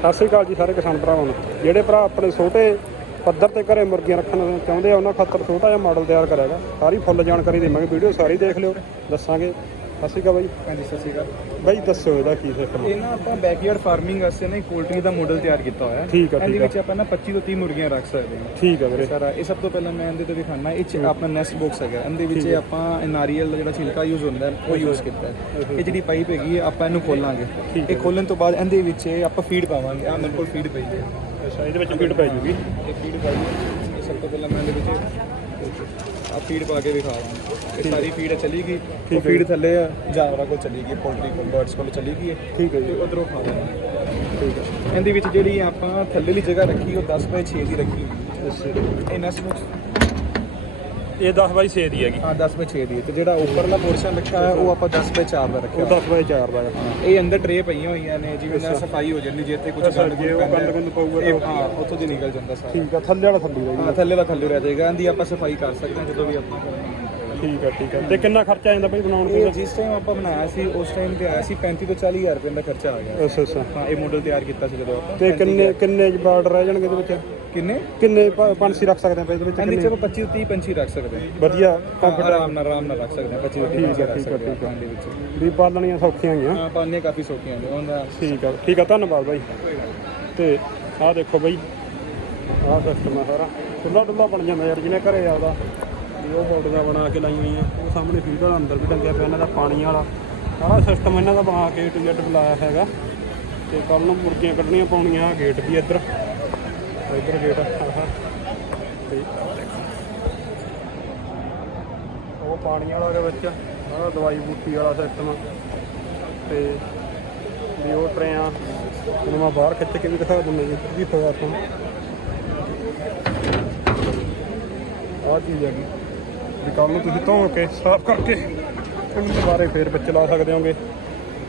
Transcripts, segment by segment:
ਸਤਿ ਸ਼੍ਰੀ ਅਕਾਲ ਜੀ ਸਾਰੇ ਕਿਸਾਨ ਭਰਾਵਾਂ ਨੂੰ। ਜਿਹੜੇ ਭਰਾ ਆਪਣੇ ਛੋਟੇ ਪੱਧਰ ਤੇ ਘਰੇ ਮੁਰਗੀਆਂ ਰੱਖਣਾ ਚਾਹੁੰਦੇ ਆ, ਉਹਨਾਂ ਖਾਤਰ ਛੋਟਾ ਜਿਹਾ ਮਾਡਲ ਤਿਆਰ ਕਰਿਆਗਾ ਸਾਰੀ ਫੁੱਲ ਜਾਣਕਾਰੀ ਦੇਵਾਂਗੇ, ਵੀਡੀਓ ਸਾਰੀ ਦੇਖ ਲਿਓ, ਦੱਸਾਂਗੇ। ਸਤਿ ਸ਼੍ਰੀ ਅਕਾਲ ਬਾਈ। ਹਾਂਜੀ ਸਤਿ ਸ਼੍ਰੀ ਅਕਾਲ। ਬਾਈ ਦੱਸੋ ਇਹਦਾ ਕੀ ਸਿਸਟਮ ਇਹ ਨਾ ਆਪਾਂ ਬੈਕਯਾਰਡ ਫਾਰਮਿੰਗ ਵਾਸਤੇ ਨਾ ਇੱਕ ਪੋਲਟਰੀ ਦਾ ਮਾਡਲ ਤਿਆਰ ਕੀਤਾ ਹੋਇਆ ਹੈ। ਠੀਕ ਆ, ਇਹਦੇ ਆ। ਵਿੱਚ ਆਪਾਂ ਨਾ 25 ਤੋਂ 30 ਮੁਰਗੀਆਂ ਰੱਖ ਸਕਦੇ ਹਾਂ। ਠੀਕ ਹੈ ਵੀਰੇ। ਸਾਰਾ ਇਹ ਸਭ ਤੋਂ ਪਹਿਲਾਂ ਮੈਂ ਇਹਦੇ ਤੇ ਦਿਖਾਣਾ ਇਹ 'ਚ ਆਪਣਾ ਨੈਸਟ ਬਾਕਸ ਹੈਗਾ। ਇਹਦੇ ਵਿੱਚ ਆਪਾਂ ਨਾਰੀਅਲ ਦਾ ਜਿਹੜਾ ਛਿਲਕਾ ਯੂਜ਼ ਹੁੰਦਾ ਉਹ ਯੂਜ਼ ਕੀਤਾ ਹੈ। ਇਹ ਜਿਹੜੀ ਪਾਈਪ ਹੈਗੀ ਆਪਾਂ ਇਹਨੂੰ ਖੋਲਾਂਗੇ। ਇਹ ਖੋਲਣ ਤੋਂ ਬਾਅਦ ਇਹਦੇ ਵਿੱਚ ਆਪਾਂ ਫੀਡ ਪਾਵਾਂਗੇ। ਆ ਮੇਰੇ ਕੋਲ ਫੀਡ ਪਈ ਹੈ। ਅੱਛਾ ਇਹਦੇ ਵਿੱਚ ਫੀਡ ਪੈ ਜੂਗੀ। ਇਹ ਫੀਡ ਹੈ। ਇਹ ਸਭ ਤੋਂ ਪਹਿਲਾਂ ਮੈਂ ਇਹਦੇ ਵਿੱਚ ਆ ਫੀਡ ਪਾ ਕੇ ਦਿਖਾਵਾਂਗਾ ਇਹ ਸਾਰੀ ਫੀਡ ਚਲੀ ਗਈ। ਉਹ ਫੀਡ ਥੱਲੇ ਜਾਨਵਰਾਂ ਕੋਲ ਚਲੀ ਗਈ ਪੋਲਟਰੀ ਕੋਲ ਬਰਡਸ ਕੋਲ ਚਲੀ ਗਈ ਠੀਕ ਹੈ ਜੀ। ਉਧਰੋਂ ਖਾ ਲੈਣਾ ਠੀਕ ਹੈ। ਇਹਦੇ ਵਿੱਚ ਜਿਹੜੀ ਆਪਾਂ ਥੱਲੇਲੀ ਜਗ੍ਹਾ ਰੱਖੀ ਉਹ 10 ਬਾਈ 6 ਦੀ ਰੱਖੀ ਅੱਛਾ ਇਹ ਨੈਸ ਬਾਕਸ ਇਹ 10 ਬਾਈ 6 ਦੀ ਹੈਗੀ। ਹਾਂ 10 ਬਾਈ 6 ਦੀ ਹੈ ਤੇ ਜਿਹੜਾ ਉੱਪਰਲਾ ਪੋਰਸ਼ਨ ਰੱਖਿਆ ਹੈ ਉਹ ਆਪਾਂ 10 ਬਾਈ 4 ਦਾ ਰੱਖਿਆ ਉਹ 10 ਬਾਈ 4 ਦਾ। ਇਹ ਅੰਦਰ ਟਰੇ ਪਈਆਂ ਹੋਈਆਂ ਨੇ ਜਿਵੇਂ ਨਾਲ ਸਫ਼ਾਈ ਹੋ ਜਾਂਦੀ ਜੇ ਇੱਥੇ ਕੁਝ ਗੰਦ ਜੇ ਗੰਦ ਪਊਗਾ ਇਹ ਹਾਂ ਉੱਥੋਂ ਦੀ ਨਿਕਲ ਜਾਂਦਾ ਸਾਰਾ। ਠੀਕ ਹੈ ਥੱਲੇ ਵਾਲਾ ਥੱਲੇ ਦਾ ਥੱਲੇ ਦਾ ਥੱਲੇ ਰਹਿ ਜਾਏਗਾ ਇਹਦੀ ਆਪਾਂ ਸਫ਼ਾਈ ਕਰ ਸਕਦੇ ਹਾਂ ਜਦੋਂ ਵੀ ਆਪਾਂ ਜੀ ਠੀਕ ਹੈ ਠੀਕ ਹੈ ਤੇ ਕਿੰਨਾ ਖਰਚਾ ਆ ਜਾਂਦਾ ਬਾਈ ਬਣਾਉਣ ਇਹ ਤੇ ਜਿਸ ਟਾਈਮ ਆਪਾਂ ਬਣਾਇਆ ਸੀ ਉਸ ਟਾਈਮ ਤੇ ਆਇਆ ਸੀ 35 ਤੋਂ 40 ਹਜ਼ਾਰ ਰੁਪਏ ਦਾ ਖਰਚਾ ਆ ਗਿਆ ਅੱਛਾ ਅੱਛਾ। ਹਾਂ ਇਹ ਮਾਡਲ ਤਿਆਰ ਕੀਤਾ ਸੀ ਜਦੋਂ ਆਪਾਂ। ਤੇ ਕਿੰਨੇ ਕਿੰਨੇ ਬਾਰਡ ਰਹਿ ਜਾਣਗੇ ਇਹਦੇ ਵਿੱਚ? ਕਿੰਨੇ? ਕਿੰਨੇ ਪ- ਪੰਛੀ ਰੱਖ ਸਕਦੇ ਇਹਦੇ ਵਿੱਚ ਇਹਦੇ ਕਿੰਨੇ? ਚ ਆਪਾਂ 25 ਤੋਂ 30 ਪੰਛੀ ਰੱਖ ਸਕਦੇ ਹਾਂ ਵਧੀਆ ਕੰਫਰਟ ਆਰਾਮ ਨਾਲ ਆਰਾਮ ਨਾਲ ਰੱਖ ਸਕਦੇ ਹਾਂ 25 ਤੋਂ 30 ਪੰਛੀ ਰੱਖ ਸਕਦੇ ਹਾਂ ਇਹਦੇ ਵਿੱਚ। ਵੀ ਪਾਲਣੀਆਂ ਸੌਖੀਆਂ ਹੀ ਆ ਹਾਂ ਪਾਲਣੀਆਂ ਕਾਫੀ ਸੌਖੀਆਂ ਨੇ ਉਹਦਾ ਠੀਕ ਆ ਠੀਕ ਆ ਧੰਨਵਾਦ ਬਾਈ। ਤੇ ਆਹ ਦੇਖੋ ਬਾਈ ਆਹ ਸਿਸਟਮ ਆ ਸਾਰਾ। ਖੁੱਲਾ ਡੁੱਲਾ ਬਣ ਜਾਂਦਾ ਯਾਰ ਜਿਹਨੇ ਘਰੇ ਆਉਦਾ ਵੀ ਉਹ ਬੋਰਡਾਂ ਬਣਾ ਕੇ ਲਾਈਆਂ ਹੋਈਆਂ। ਉਹ ਸਾਹਮਣੇ ਫੀਡ ਵਾਲਾ ਅੰਦਰ ਵੀ ਟੰਗਿਆ ਪਿਆ ਇਹਨਾਂ ਦਾ ਪਾਣੀ ਵਾਲਾ। ਸਾਰਾ ਸਿਸਟਮ ਇਹਨਾਂ ਦਾ ਬਣਾ ਕੇ ਟੂ ਜੈਟ ਬੁਲਾਇਆ ਹੈਗਾ। ਤੇ ਕੱਲ ਨੂੰ ਮੁਰਗੀਆਂ ਕੱਢਣੀਆਂ ਪਾਉਣੀਆਂ ਗੇਟ ਵੀ ਇੱਧਰ। ਇੱਧਰ ਗੇਟ ਆਹ। ਤੇ ਉਹ ਪਾਣੀ ਵਾਲਾ ਦੇ ਵਿੱਚ ਆਹ ਦਵਾਈ ਬੂਟੀ ਵਾਲਾ ਸਿਸਟਮ ਤੇ ਵੀ ਉਹ ਟਰੇਆਂ ਤੁਹਾਨੂੰ ਮੈਂ ਬਾਹਰ ਖਿੱਚ ਕੇ ਵੀ ਦਿਖਾ ਦਿੰਦਾ ਜੀ ਕੀ ਹੋਇਆ ਤਾਂ ਆਹ ਚੀਜ਼ ਹੈਗੀ। ਵੀ ਕੱਲ ਨੂੰ ਤੁਸੀਂ ਧੋ ਕੇ ਸਾਫ਼ ਕਰਕੇ ਇਹਨੂੰ ਦੁਬਾਰੇ ਫੇਰ ਵਿੱਚ ਲਾ ਸਕਦੇ ਹੋਗੇ।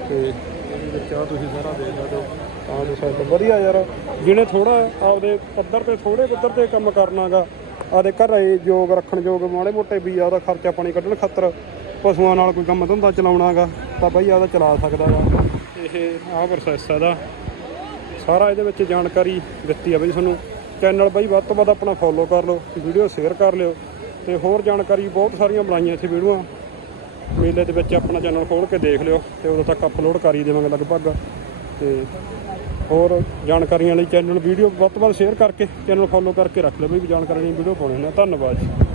ਤੇ ਵਿੱਚ ਆ ਤੁਸੀਂ ਸਾਰਾ ਦੇਖ ਸਕਦੇ ਹੋ ਤਾਂ ਜੋ ਸਾਡਾ ਵਧੀਆ ਯਾਰ। ਜਿਹਨੇ ਥੋੜਾ ਆਪਦੇ ਪੱਧਰ ਤੇ ਥੋੜੇ ਪੱਧਰ ਤੇ ਕੰਮ ਕਰਨਾਗਾ, ਆਪਦੇ ਘਰੇ ਯੋਗ ਰੱਖਣ ਯੋਗ ਮਾੜੇ ਮੋਟੇ ਵੀ ਆ ਉਹਦਾ ਖਰਚਾ ਪਾਣੀ ਕੱਢਣ ਖਾਤਰ ਪਸ਼ੂਆਂ ਨਾਲ ਕੋਈ ਕੰਮ ਧੰਦਾ ਚਲਾਉਣਾਗਾ, ਤਾਂ ਬਈ ਆਦਾ ਚਲਾ ਸਕਦਾ ਵਾ। ਇਹ ਆਹ ਪ੍ਰੋਸੈਸ ਹੈ ਇਹਦਾ। ਸਾਰਾ ਇਹਦੇ ਵਿੱਚ ਜਾਣਕਾਰੀ ਦਿੱਤੀ ਆ ਬਈ ਤੁਹਾਨੂੰ ਚੈਨਲ ਬਈ ਵੱਧ ਤੋਂ ਵੱਧ ਆਪਣਾ ਫੋਲੋ ਕਰ ਲਓ ਵੀਡੀਓ ਸ਼ੇਅਰ ਕਰ ਲਿਓ। ਤੇ ਹੋਰ ਜਾਣਕਾਰੀ ਬਹੁਤ ਸਾਰੀਆਂ ਬਣਾਈਆਂ ਇੱਥੇ ਵੀਡੀਓਆਂ। ਮੇਲੇ ਦੇ ਵਿੱਚ ਆਪਣਾ ਚੈਨਲ ਖੋਲ ਕੇ ਦੇਖ ਲਿਓ ਤੇ ਉਦੋਂ ਤੱਕ ਅਪਲੋਡ ਕਰ ਹੀ ਦੇਵਾਂਗੇ ਲਗਭਗ। ਤੇ ਹੋਰ ਜਾਣਕਾਰੀਆਂ ਲਈ ਚੈਨਲ ਵੀਡੀਓ ਵੱਧ ਤੋਂ ਵੱਧ ਸ਼ੇਅਰ ਕਰਕੇ ਚੈਨਲ ਫੋਲੋ ਕਰਕੇ ਰੱਖ ਲਿਓ ਵੀ ਜਾਣਕਾਰੀ ਲਈ ਵੀਡੀਓ ਪਾਉਣੀ ਨੇ ਧੰਨਵਾਦ ਜੀ।